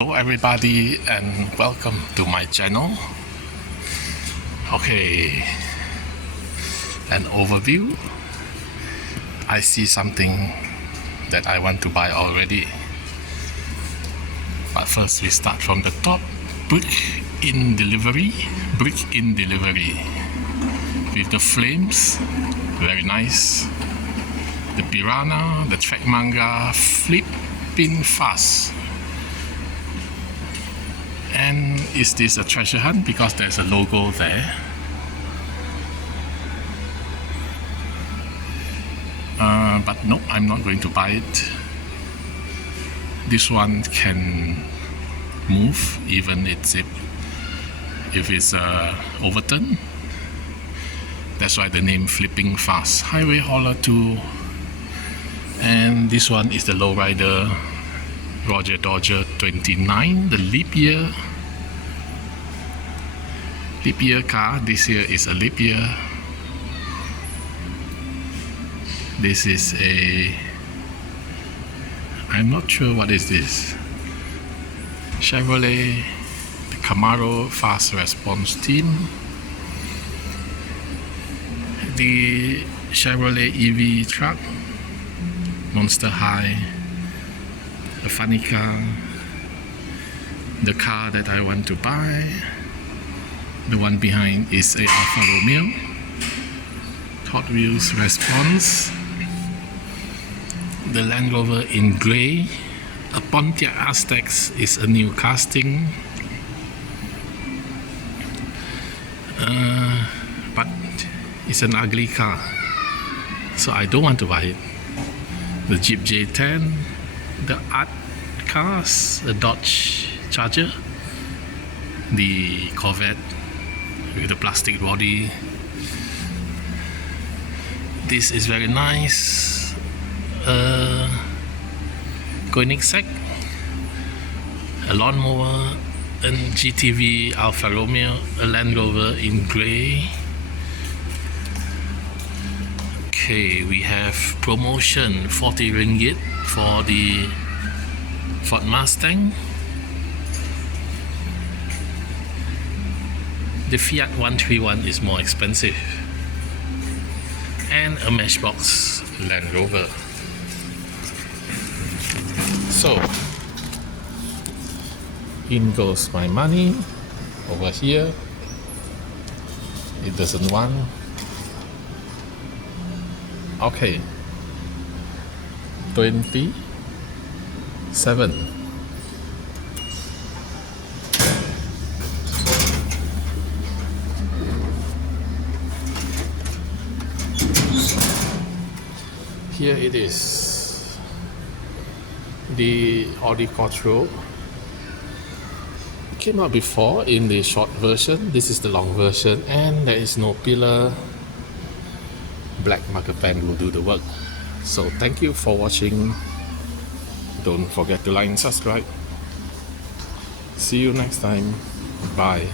Hello everybody and welcome to my channel. Okay, an overview. I see something that I want to buy already, but first we start from the top. Brick in delivery with the flames, very nice. The piranha, the track manga, flipping fast. And is this a treasure hunt? Because there's a logo there. But no, I'm not going to buy it. This one can move even if it's overturned. That's why the name Flipping Fast. Highway Hauler 2. And this one is the lowrider Roger Dodger 29, the leap year car. This year is a leap year. This is I'm not sure what is this. Chevrolet, the Camaro fast response team. The Chevrolet EV truck, Monster High. A funny car, the car that I want to buy. The one behind is a Alfa Romeo, Hot Wheels response. The Land Rover in grey. A Pontiac Aztecs is a new casting, but it's an ugly car, so I don't want to buy it. The Jeep J10, the art cars, the Dodge Charger, the Corvette with the plastic body. This is very nice. Koenigsegg, a lawnmower, and GTV Alfa Romeo, a Land Rover in grey. Okay, we have promotion 40 ringgit for the Ford Mustang. The Fiat 131 is more expensive. And a Matchbox Land Rover. So, in goes my money. Over here, it doesn't want. Okay, 27. Here it is, the Audi Quattro. It came out before in the short version. This is the long version, and there is no pillar. Black marker pen will do the work. So thank you for watching. Don't forget to like and subscribe. See you next time. Bye.